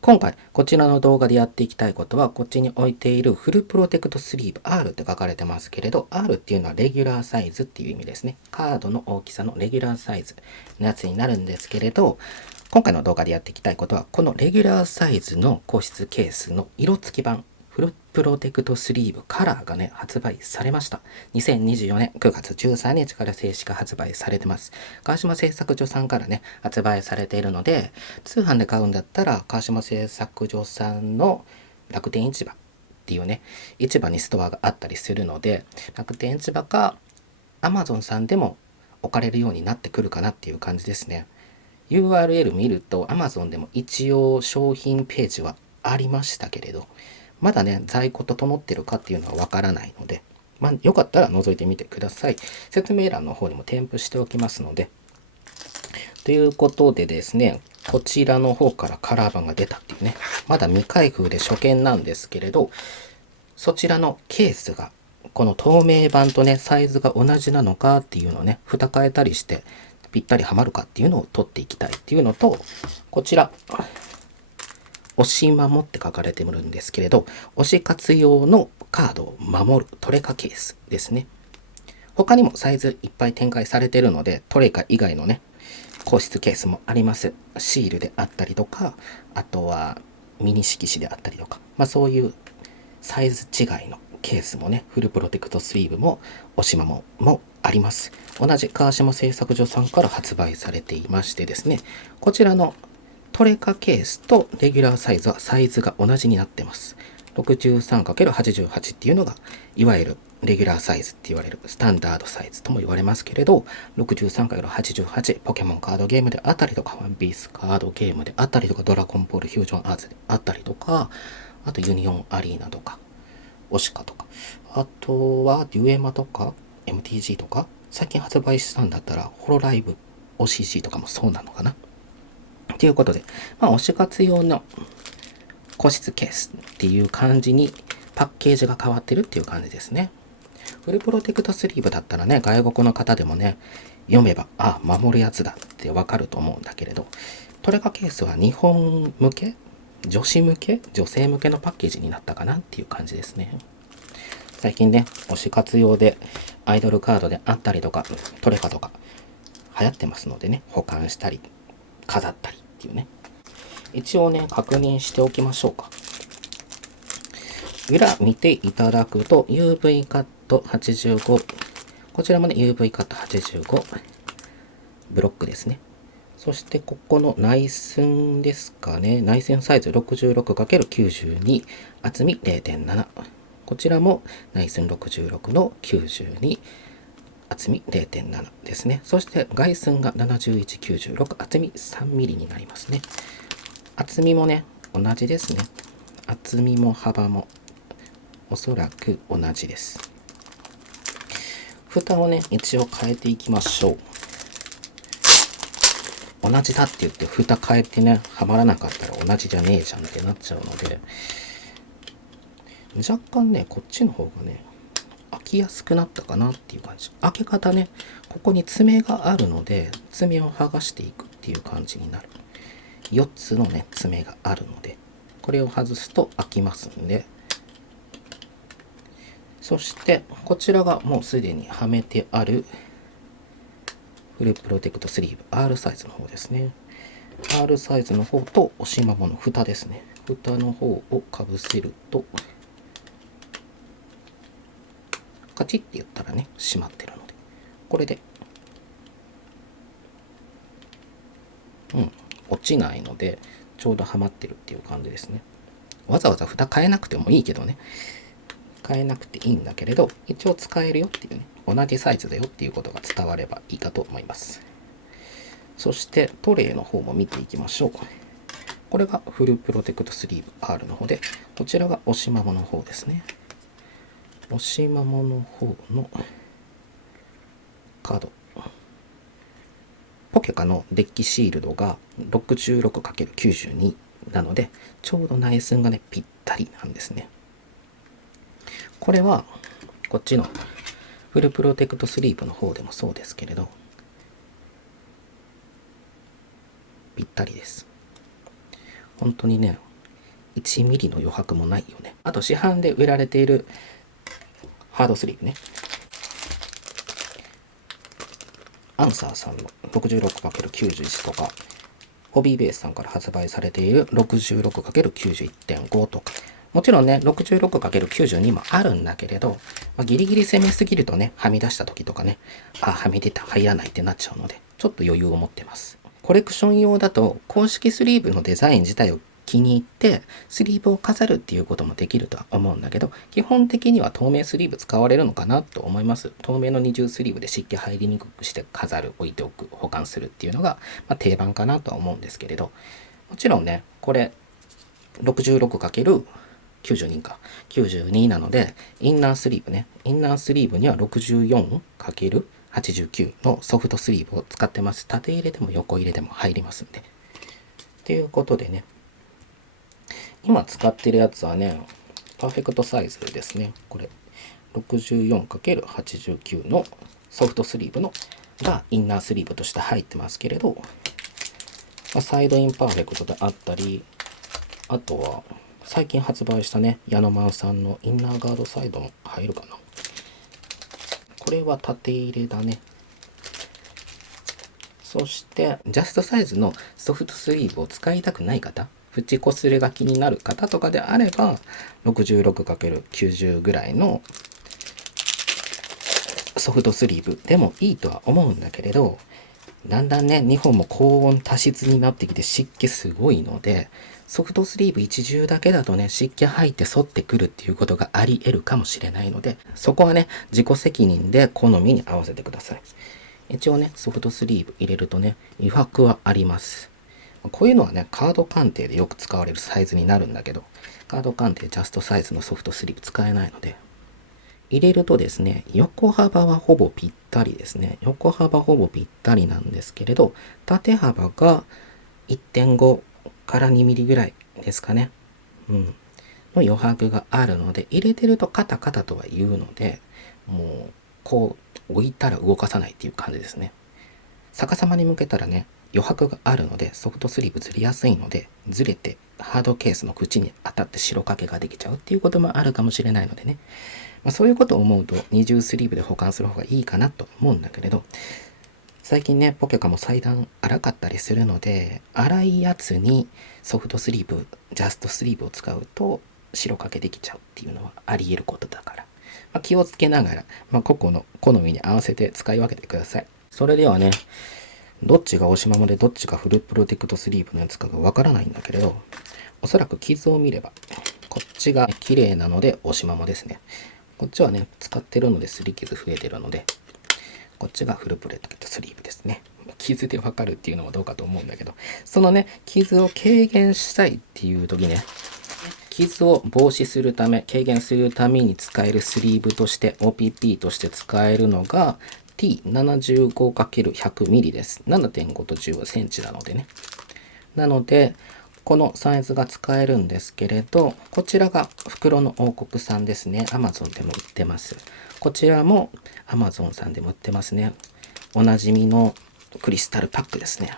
今回こちらの動画でやっていきたいことは、こっちに置いているフルプロテクトスリーブ R って書かれてますけれど、 R っていうのはレギュラーサイズっていう意味ですね。カードの大きさのレギュラーサイズのやつになるんですけれど、今回の動画でやっていきたいことは、このレギュラーサイズの硬質ケースの色付き版フルプロテクトスリーブカラーがね、発売されました。2024年9月13日から正式発売されてます。川島製作所さんからね、発売されているので、通販で買うんだったら、川島製作所さんの楽天市場っていうね、市場にストアがあったりするので、楽天市場か Amazon さんでも置かれるようになってくるかなっていう感じですね。URL 見ると Amazon でも一応商品ページはありましたけれど、まだね、在庫整ってるかっていうのはわからないので、よかったら覗いてみてください。説明欄の方にも添付しておきますので。ということでですね、こちらの方からカラー版が出たっていうね、まだ未開封で初見なんですけれど、そちらのケースが、この透明版とね、サイズが同じなのかっていうのをね、蓋変えたりして、ぴったりはまるかっていうのを取っていきたいっていうのと、こちら、押し守って書かれてるんですけれど、推し活用のカードを守るトレカケースですね。他にもサイズいっぱい展開されているので、トレカ以外のね、硬質ケースもあります。シールであったりとか、あとはミニ色紙であったりとか、そういうサイズ違いのケースもね、フルプロテクトスリーブもおしまもあります。同じ川島製作所さんから発売されていましてですね、こちらのトレカケースとレギュラーサイズはサイズが同じになってます。63×88 っていうのがいわゆるレギュラーサイズって言われるスタンダードサイズとも言われますけれど、 63×88 ポケモンカードゲームであったりとか、ワンピースカードゲームであったりとか、ドラゴンボールフュージョンアーツであったりとか、あとユニオンアリーナとかオシカとか、あとはデュエマとか MTG とか、最近発売したんだったらホロライブ OCG とかもそうなのかな。ということで、推し活用の個室ケースっていう感じにパッケージが変わってるっていう感じですね。フルプロテクトスリーブだったらね、外国の方でもね、読めば、守るやつだってわかると思うんだけれど、トレカケースは日本向け、女子向け、女性向けのパッケージになったかなっていう感じですね。最近ね、推し活用でアイドルカードであったりとか、トレカとか流行ってますのでね、保管したり、飾ったりっていうね。一応ね、確認しておきましょうか。裏見ていただくと UV カット85、こちらもね UV カット85ブロックですね。そしてここの内寸ですかね、内寸サイズ 66×92、 厚み 0.7、 こちらも内寸66の92、厚み 0.7 ですね。そして外寸が7196、厚み 3mm になりますね。厚みもね同じですね。厚みも幅もおそらく同じです。蓋をね一応変えていきましょう。同じだって言って蓋変えてね、はまらなかったら同じじゃねえじゃんってなっちゃうので、若干ねこっちの方がね開きやすくなったかなっていう感じ。開け方ね、ここに爪があるので爪を剥がしていくっていう感じになる。4つのね爪があるので、これを外すと開きますんで。そしてこちらがもうすでにはめてあるフルプロテクトスリーブ R サイズの方ですね。 R サイズの方と押し守の蓋ですね。蓋の方をかぶせるとカチッって言ったらね閉まってるので、これで落ちないのでちょうどはまってるっていう感じですね。わざわざ蓋変えなくてもいいけどね、変えなくていいんだけれど、一応使えるよっていうね、同じサイズだよっていうことが伝わればいいかと思います。そしてトレイの方も見ていきましょう。これがフルプロテクトスリーブ R の方で、こちらが押し守の方ですね。押し守の方のカード、ポケカのデッキシールドが 66×92 なので、ちょうど内寸がねぴったりなんですね。これはこっちのフルプロテクトスリーブの方でもそうですけれど、ぴったりです。本当にね1ミリの余白もないよね。あと市販で売られているハードスリーブね。アンサーさんの 66×91 とか、ホビーベースさんから発売されている 66×91.5 とか、もちろんね、66×92 もあるんだけれど、ギリギリ攻めすぎるとね、はみ出した時とかね、はみ出た、入らないってなっちゃうので、ちょっと余裕を持ってます。コレクション用だと、公式スリーブのデザイン自体を気に入って、スリーブを飾るっていうこともできるとは思うんだけど、基本的には透明スリーブ使われるのかなと思います。透明の二重スリーブで湿気入りにくくして飾る、置いておく、保管するっていうのが、定番かなとは思うんですけれど、もちろんね、これ、66×92 か。92なので、インナースリーブね。インナースリーブには 64×89 のソフトスリーブを使ってます。縦入れでも横入れでも入りますんで。ということでね、今使ってるやつはね、パーフェクトサイズですね。これ、64×89 のソフトスリーブのがインナースリーブとして入ってますけれど、サイドインパーフェクトであったり、あとは最近発売したね、ヤノマンさんのインナーガードサイドも入るかな。これは縦入れだね。そして、ジャストサイズのソフトスリーブを使いたくない方、縁こすれが気になる方とかであれば、66×90 ぐらいのソフトスリーブでもいいとは思うんだけれど、だんだんね、日本も高温多湿になってきて湿気すごいので、ソフトスリーブ一重だけだとね、湿気入って反ってくるっていうことがあり得るかもしれないので、そこはね、自己責任で好みに合わせてください。一応ね、ソフトスリーブ入れるとね、余白はあります。こういうのはね、カード鑑定でよく使われるサイズになるんだけど、カード鑑定ジャストサイズのソフトスリーブ使えないので、入れるとですね、横幅はほぼぴったりですね。横幅ほぼぴったりなんですけれど、縦幅が 1.5 から2ミリぐらいですかね。の余白があるので、入れてるとカタカタとは言うので、もう、こう、置いたら動かさないっていう感じですね。逆さまに向けたらね、余白があるので、ソフトスリーブずりやすいので、ずれてハードケースの縁に当たって白掛けができちゃうっていうこともあるかもしれないのでね。そういうことを思うと二重スリーブで保管する方がいいかなと思うんだけれど、最近ね、ポケカも裁断荒かったりするので、荒いやつにソフトスリーブ、ジャストスリーブを使うと白掛けできちゃうっていうのはあり得ることだから、気をつけながら、個々の好みに合わせて使い分けてください。それではね、どっちが押しママでどっちがフルプロテクトスリーブのやつかがわからないんだけれど、おそらく傷を見れば、こっちが綺麗なので押しママですね。こっちはね、使ってるので擦り傷増えてるので、こっちがフルプロテクトスリーブですね。傷でわかるっていうのはどうかと思うんだけど、そのね、傷を軽減したいっていう時ね、傷を防止するため、軽減するために使えるスリーブとして、OPP として使えるのが、T75×100mm です。7.5 と10はセンチなのでね。なので、このサイズが使えるんですけれど、こちらが袋の王国さんですね。Amazon でも売ってます。こちらも Amazon さんでも売ってますね。おなじみのクリスタルパックですね。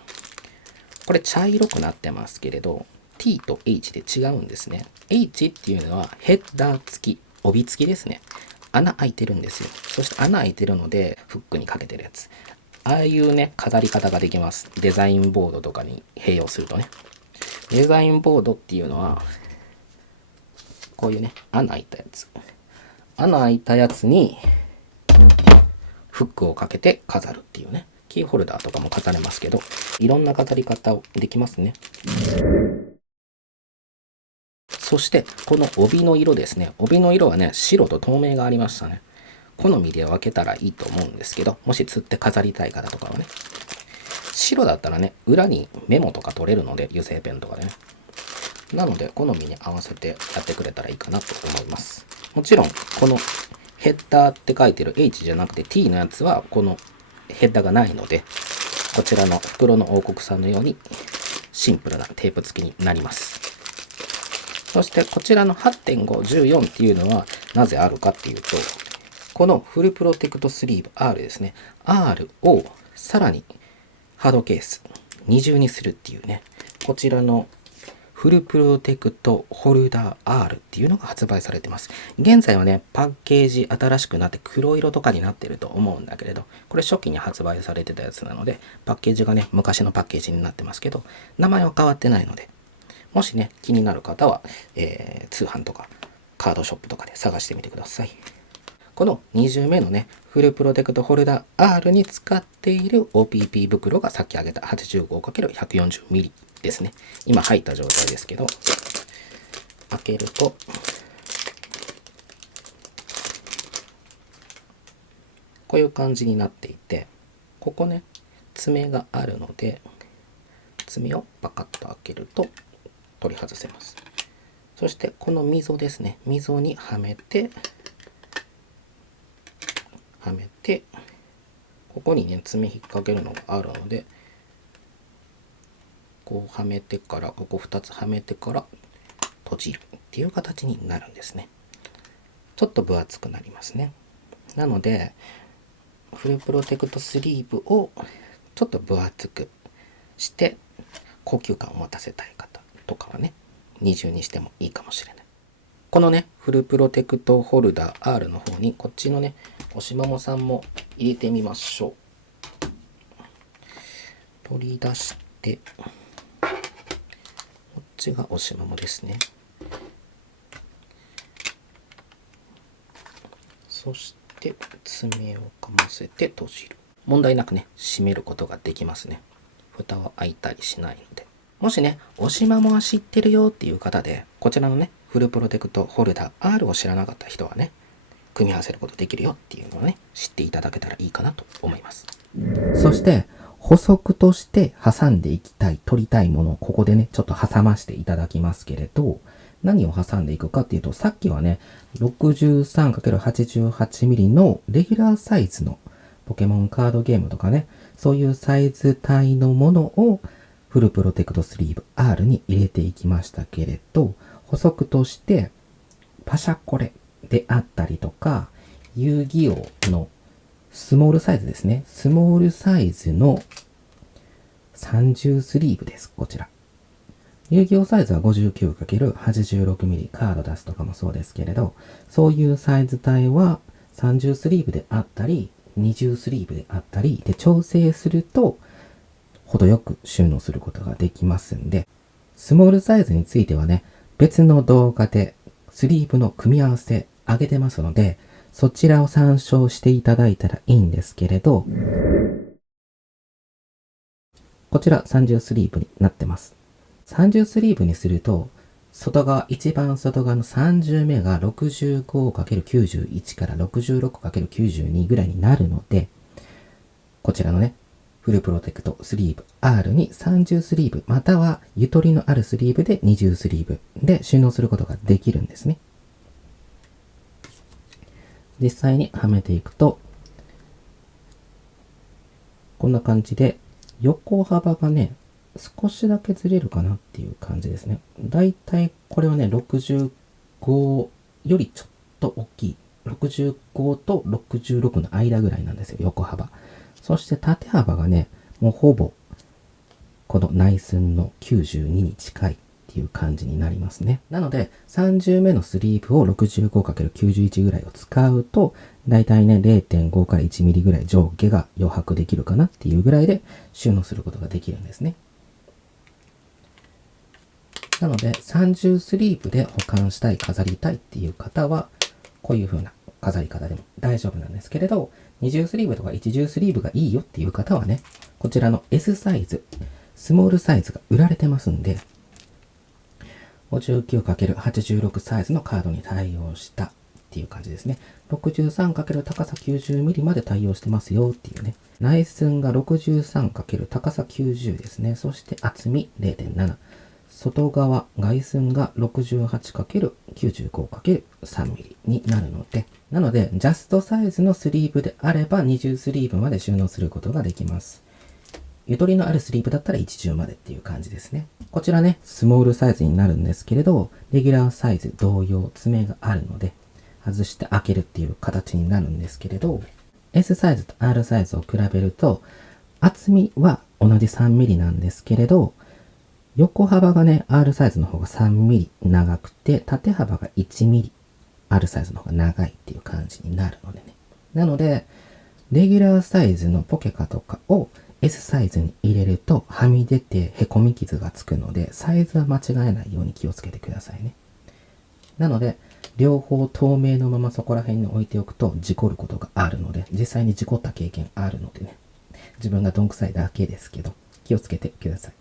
これ茶色くなってますけれど、T と H で違うんですね。H っていうのはヘッダー付き、帯付きですね。穴開いてるんですよ。そして穴開いてるので、フックにかけてるやつ。ああいうね、飾り方ができます。デザインボードとかに併用するとね。デザインボードっていうのは、こういうね、穴開いたやつ。穴開いたやつに、フックをかけて飾るっていうね。キーホルダーとかも飾れますけど、いろんな飾り方をできますね。そして、この帯の色ですね。帯の色はね、白と透明がありましたね。好みで分けたらいいと思うんですけど、もし釣って飾りたい方とかはね。白だったらね、裏にメモとか取れるので、油性ペンとかでね。なので、好みに合わせてやってくれたらいいかなと思います。もちろん、このヘッダーって書いてる H じゃなくて T のやつは、このヘッダーがないので、こちらの袋の王国さんのように、シンプルなテープ付きになります。そしてこちらの 8.5、14っていうのはなぜあるかっていうと、このフルプロテクトスリーブ R ですね。R をさらにハードケース二重にするっていうね、こちらのフルプロテクトホルダー R っていうのが発売されてます。現在はね、パッケージ新しくなって黒色とかになってると思うんだけれど、これ初期に発売されてたやつなので、パッケージがね、昔のパッケージになってますけど、名前は変わってないので、もしね、気になる方は、通販とかカードショップとかで探してみてください。この20目のね、フルプロテクトホルダー R に使っている OPP 袋がさっき挙げた 85×140mm ですね。今入った状態ですけど、開けると、こういう感じになっていて、ここね、爪があるので、爪をパカッと開けると取り外せます。そしてこの溝ですね、溝にはめて、ここにね、爪引っ掛けるのがあるので、こうはめてから、ここ2つはめてから閉じるっていう形になるんですね。ちょっと分厚くなりますね。なので、フルプロテクトスリーブをちょっと分厚くして高級感を持たせたい方とかはね、二重にしてもいいかもしれない。このね、フルプロテクトホルダー R の方に、こっちのね、おしまもさんも入れてみましょう。取り出して、こっちがおしまもですね。そして爪をかませて閉じる。問題なくね、閉めることができますね。蓋は開いたりしないので。もしね、おしまもは知ってるよっていう方で、こちらのね、フルプロテクトホルダー R を知らなかった人はね、組み合わせることできるよっていうのをね、知っていただけたらいいかなと思います。そして、補足として挟んでいきたい、取りたいものをここでね、ちょっと挟ましていただきますけれど、何を挟んでいくかっていうと、さっきはね、63×88mm のレギュラーサイズのポケモンカードゲームとかね、そういうサイズ帯のものをフルプロテクトスリーブ R に入れていきましたけれど、補足としてパシャコレであったりとか、遊戯王のスモールサイズですね。スモールサイズの30スリーブです。こちら。遊戯王サイズは 59×86mm カード出すとかもそうですけれど、そういうサイズ帯は30スリーブであったり、20スリーブであったりで調整すると、程よく収納することができますんで、スモールサイズについてはね、別の動画でスリーブの組み合わせ上げてますので、そちらを参照していただいたらいいんですけれど、こちら30スリーブになってます。30スリーブにすると、外側、一番外側の30目が 65×91 から 66×92 ぐらいになるので、こちらのね、フルプロテクトスリーブ R に30スリーブ、またはゆとりのあるスリーブで20スリーブで収納することができるんですね。実際にはめていくと、こんな感じで横幅がね、少しだけずれるかなっていう感じですね。だいたいこれはね、65よりちょっと大きい。65と66の間ぐらいなんですよ、横幅。そして縦幅がね、もうほぼこの内寸の92に近いっていう感じになりますね。なので、30目のスリーブを 65×91 ぐらいを使うと、だいたいね、0.5 から1ミリぐらい上下が余白できるかなっていうぐらいで収納することができるんですね。なので、30スリーブで保管したい、飾りたいっていう方は、こういう風な飾り方でも大丈夫なんですけれど、20スリーブとか10スリーブがいいよっていう方はね、こちらの S サイズ、スモールサイズが売られてますんで、59×86 サイズのカードに対応したっていう感じですね。63× 高さ 90mm まで対応してますよっていうね。内寸が 63× 高さ90ですね。そして厚み 0.7。外側、外寸が 68×95×3mm になるので、ジャストサイズのスリーブであれば20スリーブまで収納することができます。ゆとりのあるスリーブだったら1重までっていう感じですね。こちらね、スモールサイズになるんですけれど、レギュラーサイズ同様爪があるので、外して開けるっていう形になるんですけれど、S サイズと R サイズを比べると、厚みは同じ 3mm なんですけれど、横幅がね、R サイズの方が3ミリ長くて、縦幅が1ミリ R サイズの方が長いっていう感じになるのでね。なので、レギュラーサイズのポケカとかを S サイズに入れるとはみ出てへこみ傷がつくので、サイズは間違えないように気をつけてくださいね。なので、両方透明のままそこら辺に置いておくと事故ることがあるので、実際に事故った経験あるのでね、自分がどんくさいだけですけど、気をつけてください。っ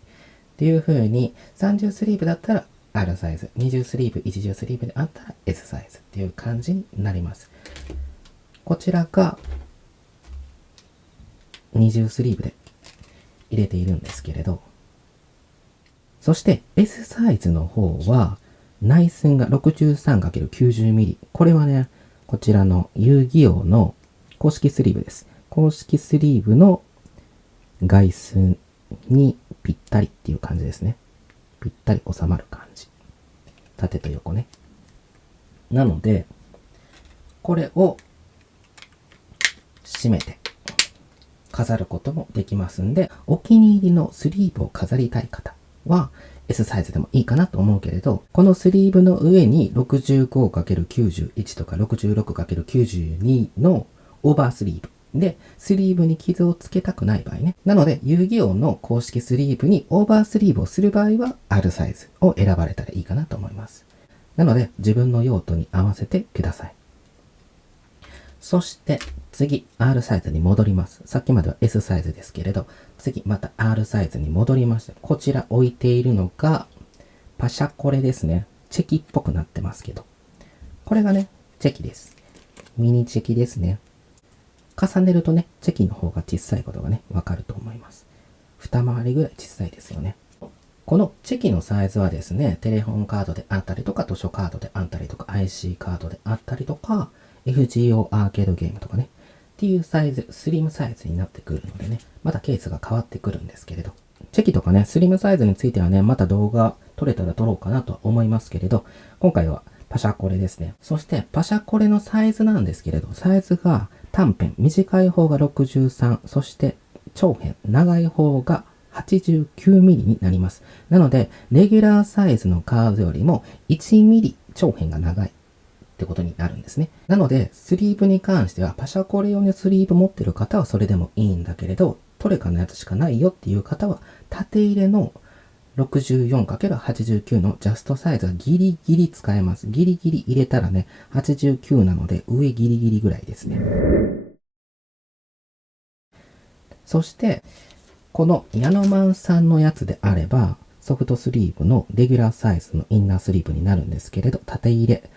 ていう風に、30スリーブだったら R サイズ、20スリーブ、1重スリーブであったら S サイズっていう感じになります。こちらが20スリーブで入れているんですけれど、そして S サイズの方は内寸が 63×90mm。これはね、こちらの遊戯王の公式スリーブです。公式スリーブの外寸にぴったりっていう感じですね。ぴったり収まる感じ。縦と横ね。なので、これを締めて飾ることもできますんで、お気に入りのスリーブを飾りたい方は S サイズでもいいかなと思うけれど、このスリーブの上に 65×91 とか 66×92 のオーバースリーブで、スリーブに傷をつけたくない場合ね。なので、遊戯王の公式スリーブにオーバースリーブをする場合は R サイズを選ばれたらいいかなと思います。なので、自分の用途に合わせてください。そして次 R サイズに戻ります。さっきまでは S サイズですけれど、次また R サイズに戻りまして、こちら置いているのがパシャコレですね。チェキっぽくなってますけど。これがね、チェキです。ミニチェキですね。重ねるとね、チェキの方が小さいことがね、わかると思います。二回りぐらい小さいですよね。このチェキのサイズはですね、テレホンカードであったりとか、図書カードであったりとか、IC カードであったりとか、FGO アーケードゲームとかね、っていうサイズ、スリムサイズになってくるのでね、またケースが変わってくるんですけれど、チェキとかね、スリムサイズについてはね、また動画撮れたら撮ろうかなとは思いますけれど、今回はパシャコレですね。そしてパシャコレのサイズなんですけれど、サイズが短辺、短い方が63、そして長辺、長い方が 89mm になります。なので、レギュラーサイズのカードよりも 1mm 長辺が長いってことになるんですね。なので、スリーブに関しては、パシャコレ用のスリーブ持ってる方はそれでもいいんだけれど、トレカのやつしかないよっていう方は、縦入れの 64×89 のジャストサイズがギリギリ使えます。ギリギリ入れたらね、89なので上ギリギリぐらいですね。そして、このヤノマンさんのやつであれば、ソフトスリーブのレギュラーサイズのインナースリーブになるんですけれど、縦入れ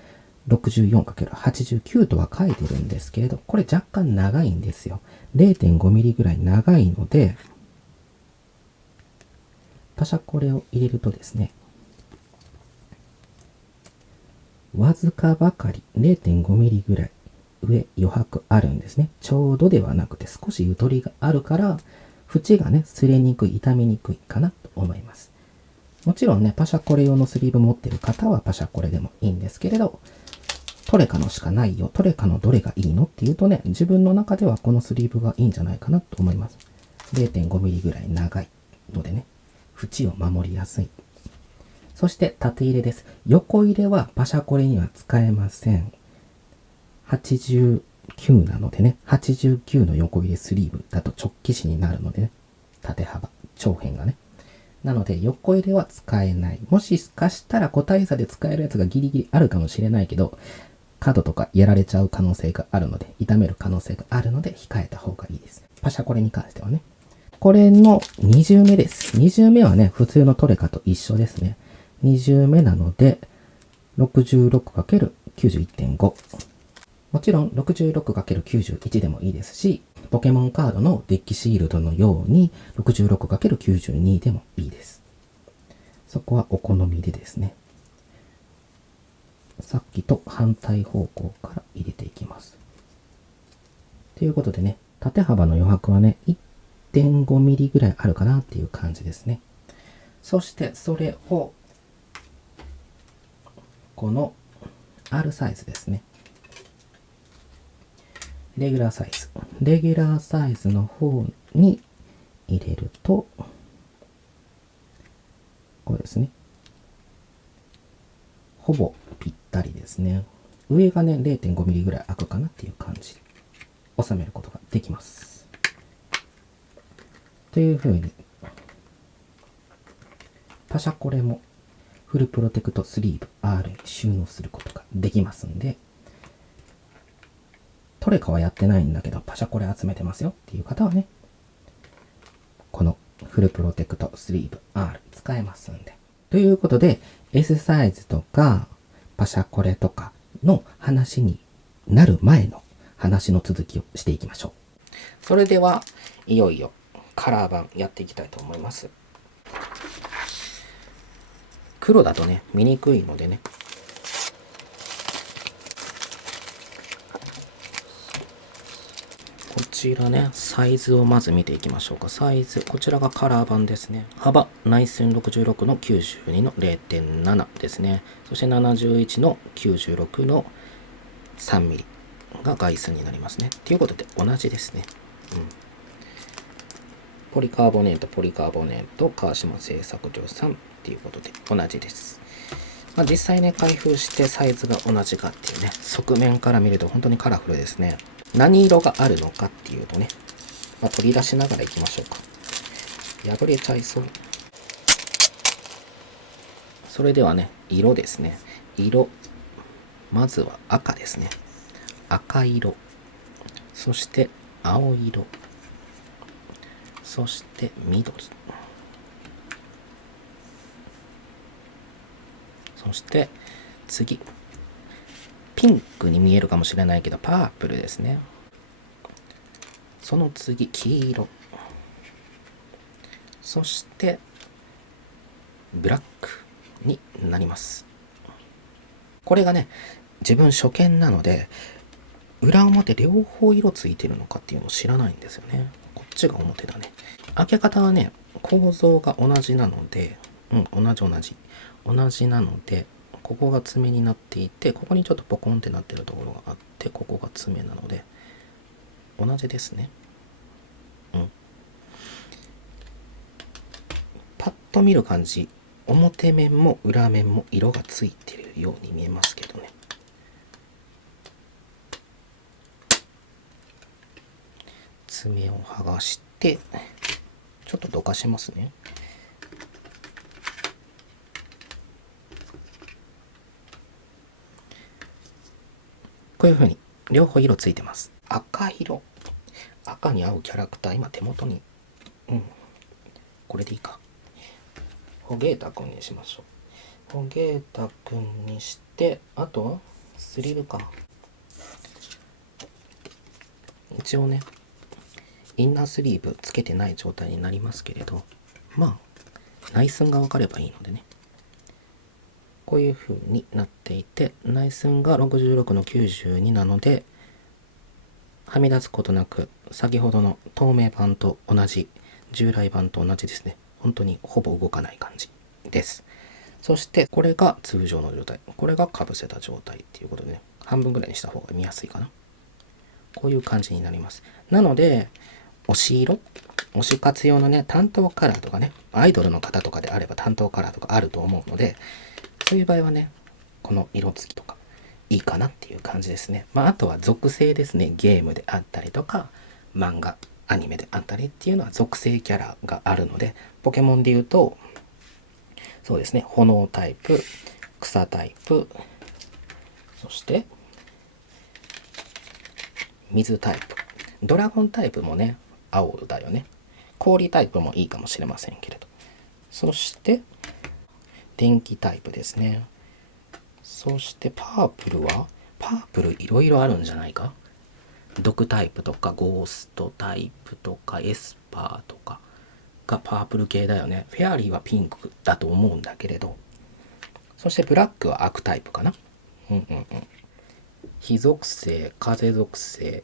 64×89 とは書いてるんですけれど、これ若干長いんですよ。0.5 ミリぐらい長いので、パシャコレを入れるとですね、わずかばかり 0.5 ミリぐらい上余白あるんですね。ちょうどではなくて少しゆとりがあるから、縁がね、擦れにくい、傷みにくいかなと思います。もちろんね、パシャコレ用のスリーブ持ってる方はパシャコレでもいいんですけれど、トレカのしかないよ、トレカのどれがいいのっていうとね、自分の中ではこのスリーブがいいんじゃないかなと思います。0.5 ミリぐらい長いのでね、縁を守りやすい。そして縦入れです。横入れはパシャコレには使えません。89なのでね、89の横入れスリーブだと直帰視になるのでね、縦幅、長辺がね。なので横入れは使えない。もしかしたら個体差で使えるやつがギリギリあるかもしれないけど、角とかやられちゃう可能性があるので、傷める可能性があるので控えた方がいいです。パシャコレに関してはね。これの20目です。20目はね、普通のトレカと一緒ですね。20目なので、66×91.5。もちろん 66×91 でもいいですし、ポケモンカードのデッキシールドのように 66×92 でもいいです。そこはお好みでですね。さっきと反対方向から入れていきます。ということでね、縦幅の余白はね、1.5 ミリぐらいあるかなっていう感じですね。そしてそれを、この R サイズですね。レギュラーサイズ。レギュラーサイズの方に入れると、これですね。ほぼぴったりですね。上がね、0.5 ミリぐらい開くかなっていう感じで収めることができます。という風に、パシャコレもフルプロテクトスリーブ R に収納することができますんで、トレカはやってないんだけどパシャコレ集めてますよっていう方はね、このフルプロテクトスリーブ R 使えますんで。ということで、S サイズとかパシャコレとかの話になる前の話の続きをしていきましょう。それではいよいよカラー版やっていきたいと思います。黒だとね、見にくいのでね、こちらね、サイズをまず見ていきましょうか。サイズ、こちらがカラー版ですね。幅、内寸66の92の 0.7 ですね。そして71の96の3ミリが外寸になりますね。ということで同じですね。ポリカーボネート、川島製作所さんっていうことで同じです。実際ね、開封してサイズが同じかっていうね、側面から見ると本当にカラフルですね。何色があるのかっていうとね、取り出しながらいきましょうか。破れちゃいそう。それではね、色ですね。色。まずは赤ですね。赤色。そして青色。そして緑。そして次。ピンクに見えるかもしれないけど、パープルですね。その次、黄色。そして、ブラックになります。これがね、自分初見なので、裏表両方色ついてるのかっていうのを知らないんですよね。こっちが表だね。開け方はね、構造が同じなので、同じなので、ここが爪になっていて、ここにちょっとポコンってなってるところがあって、ここが爪なので、同じですね。パッと見る感じ、表面も裏面も色がついてるように見えますけどね。爪を剥がして、ちょっとどかしますね。こういう風に両方色ついてます。赤色。赤に合うキャラクター、今手元に。これでいいか。ホゲータくんにしましょう。ホゲータくんにして、あとはスリーブか。一応ね、インナースリーブつけてない状態になりますけれど、内寸が分かればいいのでね。こういう風になっていて、内寸が66の92なので、はみ出すことなく、先ほどの透明版と同じ、従来版と同じですね。本当にほぼ動かない感じです。そしてこれが通常の状態、これがかぶせた状態っていうことでね、半分ぐらいにした方が見やすいかな。こういう感じになります。なので、推し活用のね、担当カラーとかね、アイドルの方とかであれば担当カラーとかあると思うので、そういう場合はね、この色付きとかいいかなっていう感じですね。あとは属性ですね。ゲームであったりとか、漫画、アニメであったりっていうのは属性キャラがあるので、ポケモンで言うと、そうですね、炎タイプ、草タイプ、そして水タイプ。ドラゴンタイプもね、青だよね。氷タイプもいいかもしれませんけれど。そして、電気タイプですね。そしてパープルいろいろあるんじゃないか。毒タイプとかゴーストタイプとかエスパーとかがパープル系だよね。フェアリーはピンクだと思うんだけれど。そしてブラックは悪タイプかな。火属性、風属性、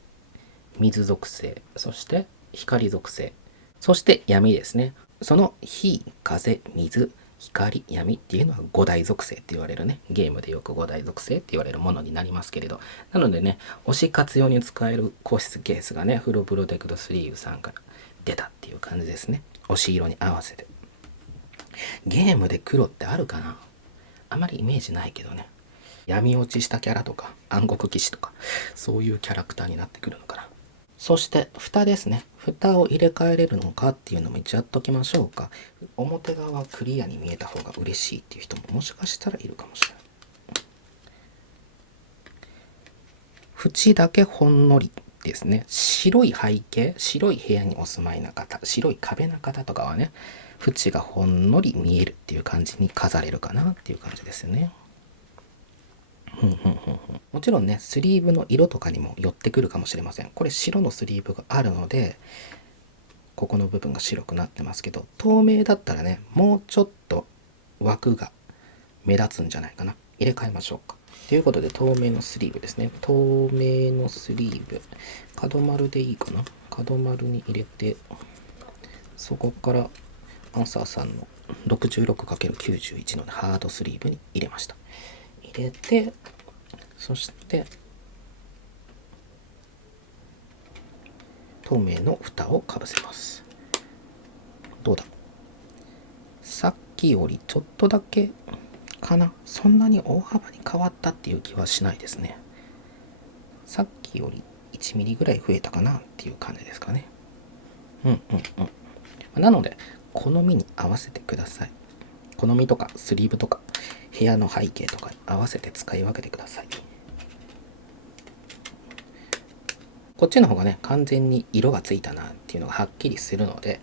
水属性、そして光属性、そして闇ですね。その火、風、水、光、闇っていうのは5大属性って言われるね。ゲームでよく5大属性って言われるものになりますけれど。なのでね、推し活用に使える個室ケースがね、フルプロテクトスリーブさんから出たっていう感じですね。推し色に合わせて。ゲームで黒ってあるかな。あまりイメージないけどね。闇落ちしたキャラとか暗黒騎士とかそういうキャラクターになってくるのかな。そして蓋ですね。蓋を入れ替えれるのかっていうのも一応やっときましょうか。表側クリアに見えた方が嬉しいっていう人ももしかしたらいるかもしれない。縁だけほんのりですね。白い背景、白い部屋にお住まいな方、白い壁な方とかはね、縁がほんのり見えるっていう感じに飾れるかなっていう感じですよね。もちろんね、スリーブの色とかにも寄ってくるかもしれません。これ白のスリーブがあるので、ここの部分が白くなってますけど、透明だったらね、もうちょっと枠が目立つんじゃないかな。入れ替えましょうか。ということで、透明のスリーブですね。透明のスリーブ。角丸でいいかな。角丸に入れて、そこからアンサーさんの 66×91 のハードスリーブに入れました。入れて、そして透明の蓋をかぶせます。どうだ、さっきよりちょっとだけかな。そんなに大幅に変わったっていう気はしないですね。さっきより1ミリぐらい増えたかなっていう感じですかね。なので好みに合わせてください。好みとかスリーブとか部屋の背景とかに合わせて使い分けてください。こっちの方がね、完全に色がついたなっていうのがはっきりするので、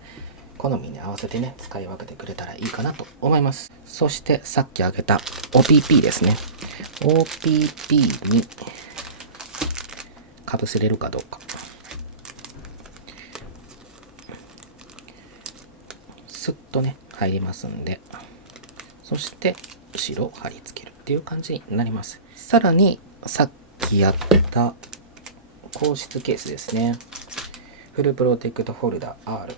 好みに合わせてね、使い分けてくれたらいいかなと思います。そしてさっき挙げた OPP ですね。OPP にかぶせれるかどうか。スッとね、入りますんで、そして後ろを貼り付けるっていう感じになります。さらにさっきやった硬質ケースですね。フルプロテクトホルダー R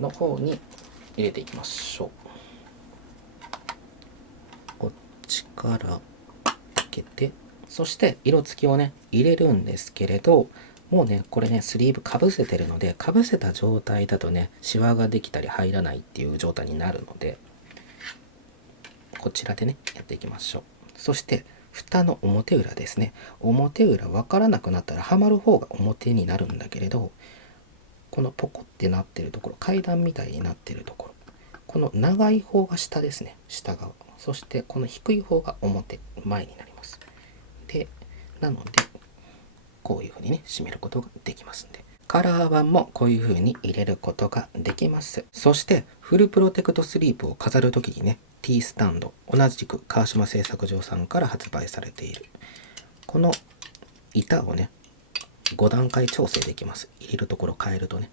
の方に入れていきましょう。こっちから開けて、そして色付きをね、入れるんですけれど、もうね、これね、スリーブかぶせてるので、かぶせた状態だとね、シワができたり入らないっていう状態になるので、こちらでね、やっていきましょう。そして蓋の表裏ですね。表裏分からなくなったらはまる方が表になるんだけれど、このポコってなってるところ、階段みたいになってるところ、この長い方が下ですね、下側。そしてこの低い方が表、前になります。で、なのでこういう風にね、締めることができますんで、カラー版もこういう風に入れることができます。そしてフルプロテクトスリープを飾るときにね、T スタンド、同じく川島製作所さんから発売されているこの板をね、5段階調整できます。入れるところ変えるとね。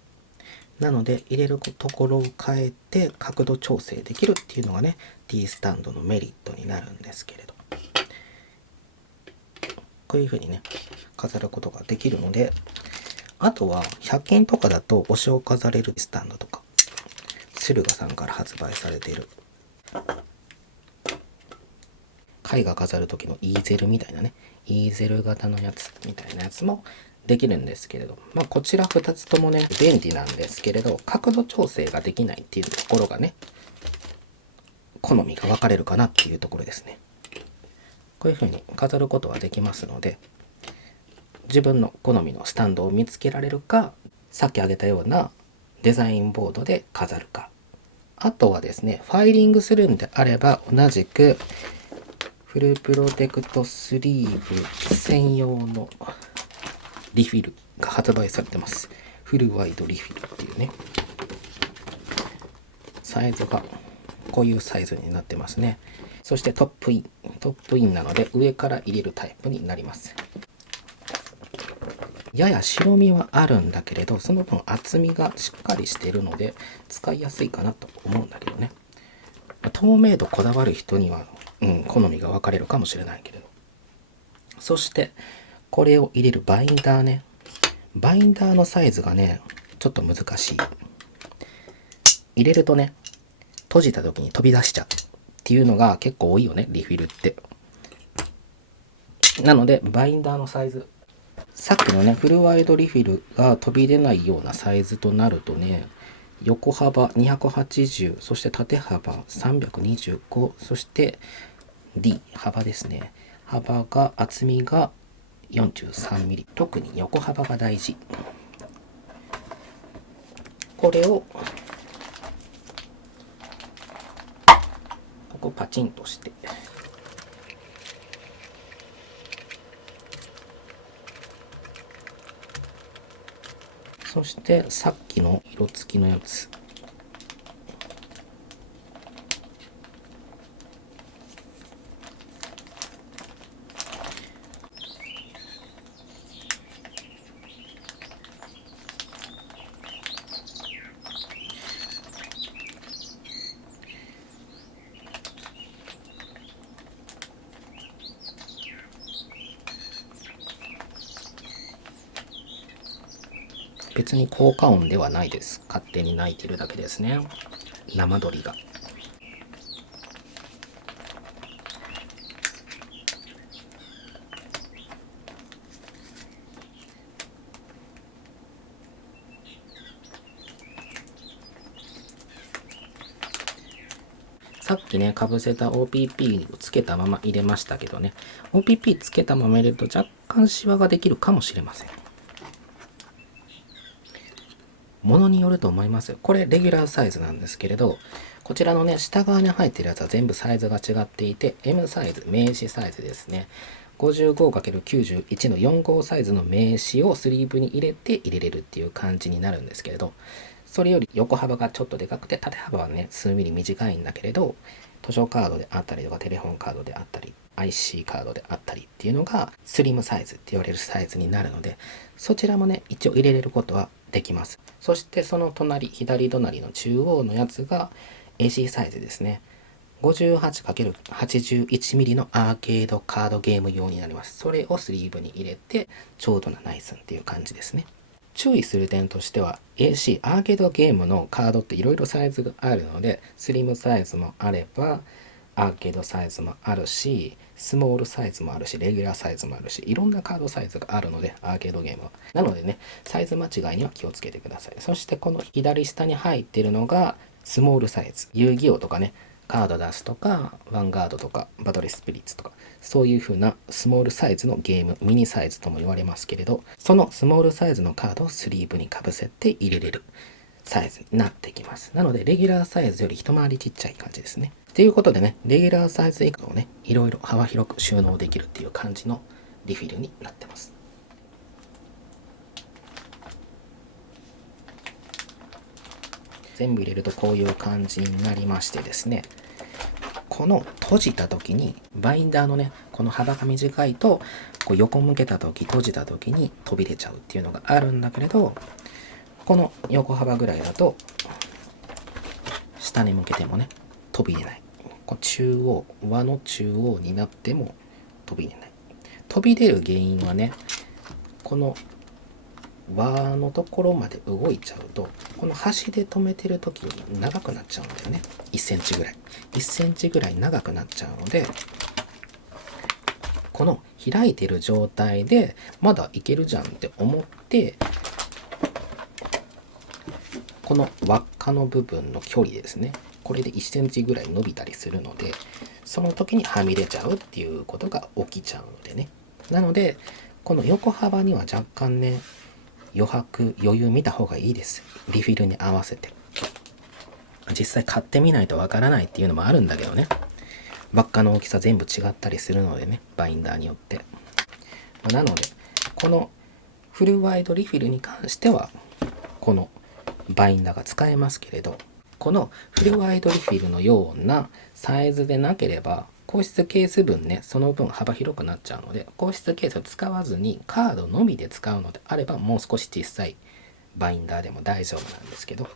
なので入れるところを変えて角度調整できるっていうのがね、 T スタンドのメリットになるんですけれど、こういう風にね、飾ることができるので、あとは100均とかだと推しを飾れるスタンドとか、駿河さんから発売されている絵画飾る時のイーゼルみたいなね、イーゼル型のやつみたいなやつもできるんですけれど、こちら2つともね、便利なんですけれど、角度調整ができないっていうところがね、好みが分かれるかなっていうところですね。こういう風に飾ることはできますので、自分の好みのスタンドを見つけられるか、さっき挙げたようなデザインボードで飾るか、あとはですね、ファイリングするんであれば同じくフルプロテクトスリーブ専用のリフィルが発売されてます。フルワイドリフィルっていうね、サイズがこういうサイズになってますね。そしてトップインなので上から入れるタイプになります。やや白みはあるんだけれど、その分厚みがしっかりしているので使いやすいかなと思うんだけどね。透明度こだわる人には、好みが分かれるかもしれないけれど。そしてこれを入れるバインダーね。バインダーのサイズがね、ちょっと難しい。入れるとね、閉じた時に飛び出しちゃうっていうのが結構多いよね、リフィルって。なのでバインダーのサイズ、さっきのね、フルワイドリフィルが飛び出ないようなサイズとなるとね、横幅280、そして縦幅325、そして D 幅ですね。幅が厚みが 43mm。特に横幅が大事。これをここパチンとして、そしてさっきの色付きのやつ、別に効果音ではないです。勝手に鳴いてるだけですね。生鳥が。さっきね、かぶせた OPP をつけたまま入れましたけどね、OPP つけたまま入れると若干シワができるかもしれません。ものによると思いますよ。これレギュラーサイズなんですけれど、こちらのね、下側に入ってるやつは全部サイズが違っていて、M サイズ、名刺サイズですね。55×91 の4号サイズの名刺をスリーブに入れて入れれるっていう感じになるんですけれど、それより横幅がちょっとでかくて、縦幅はね、数ミリ短いんだけれど、図書カードであったりとか、テレホンカードであったり、IC カードであったりっていうのが、スリムサイズって言われるサイズになるので、そちらもね、一応入れれることはできます。そしてその隣、左隣の中央のやつが AC サイズですね。58×81mm のアーケードカードゲーム用になります。それをスリーブに入れて、ちょうどなナイスンっていう感じですね。注意する点としては AC アーケードゲームのカードっていろいろサイズがあるので、スリムサイズもあればアーケードサイズもあるし、スモールサイズもあるし、レギュラーサイズもあるし、いろんなカードサイズがあるので、アーケードゲームは。なのでね、サイズ間違いには気をつけてください。そしてこの左下に入っているのがスモールサイズ。遊戯王とかね、カード出すとか、ヴァンガードとか、バトルスピリッツとか、そういう風なスモールサイズのゲーム、ミニサイズとも言われますけれど、そのスモールサイズのカードをスリーブにかぶせて入れれるサイズになってきます。なので、レギュラーサイズより一回りちっちゃい感じですね。ということでね、レギュラーサイズ以下をね、いろいろ幅広く収納できるっていう感じのリフィルになってます。全部入れるとこういう感じになりましてですね、この閉じた時にバインダーのね、この幅が短いとこう横向けた時、閉じた時に飛び出ちゃうっていうのがあるんだけれど、この横幅ぐらいだと下に向けてもね、飛び出ない。こう中央、輪の中央になっても飛び出ない。飛び出る原因はね、この輪のところまで動いちゃうと、この端で止めてる時に長くなっちゃうんだよね。1センチぐらい。1センチぐらい長くなっちゃうので、この開いてる状態でまだいけるじゃんって思って、この輪っかの部分の距離ですね。これで1センチぐらい伸びたりするので、その時にはみ出ちゃうっていうことが起きちゃうのでね。なので、この横幅には若干ね、余裕見た方がいいです。リフィルに合わせて。実際買ってみないとわからないっていうのもあるんだけどね。輪っかの大きさ全部違ったりするのでね、バインダーによって。なので、このフルワイドリフィルに関しては、このバインダーが使えますけれど、このフルワイドリフィルのようなサイズでなければ、硬質ケース分ね、その分幅広くなっちゃうので、硬質ケースを使わずにカードのみで使うのであれば、もう少し小さいバインダーでも大丈夫なんですけど、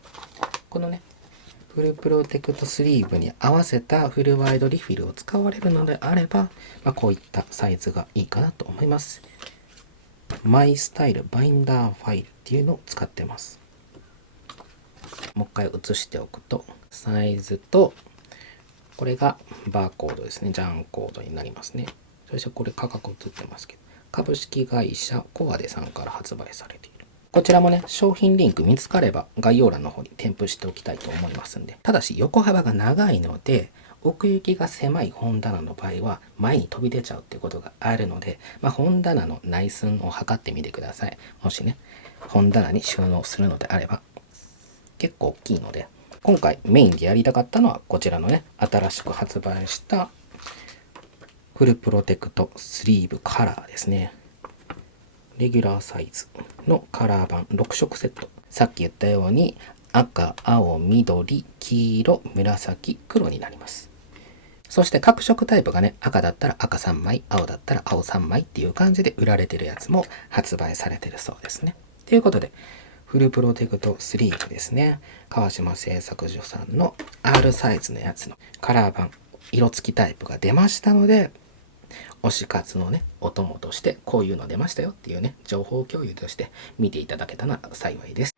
このね、フルプロテクトスリーブに合わせたフルワイドリフィルを使われるのであれば、こういったサイズがいいかなと思います。マイスタイルバインダーファイルっていうのを使ってます。もう一回写しておくと、サイズと、これがバーコードですね。ジャンコードになりますね。そしてこれ価格写ってますけど、株式会社コアデさんから発売されている。こちらもね、商品リンク見つかれば概要欄の方に添付しておきたいと思いますんで。ただし横幅が長いので、奥行きが狭い本棚の場合は前に飛び出ちゃうっていうことがあるので、本棚の内寸を測ってみてください。もしね、本棚に収納するのであれば。結構大きいので、今回メインでやりたかったのはこちらのね、新しく発売したフルプロテクトスリーブカラーですね。レギュラーサイズのカラー版6色セット。さっき言ったように赤、青、緑、黄色、紫、黒になります。そして各色タイプがね、赤だったら赤3枚、青だったら青3枚っていう感じで売られてるやつも発売されてるそうですね。ということで、フルプロテクトスリーブですね。川島製作所さんの R サイズのやつのカラー版、色付きタイプが出ましたので、推し活のね、お供としてこういうの出ましたよっていうね、情報共有として見ていただけたら幸いです。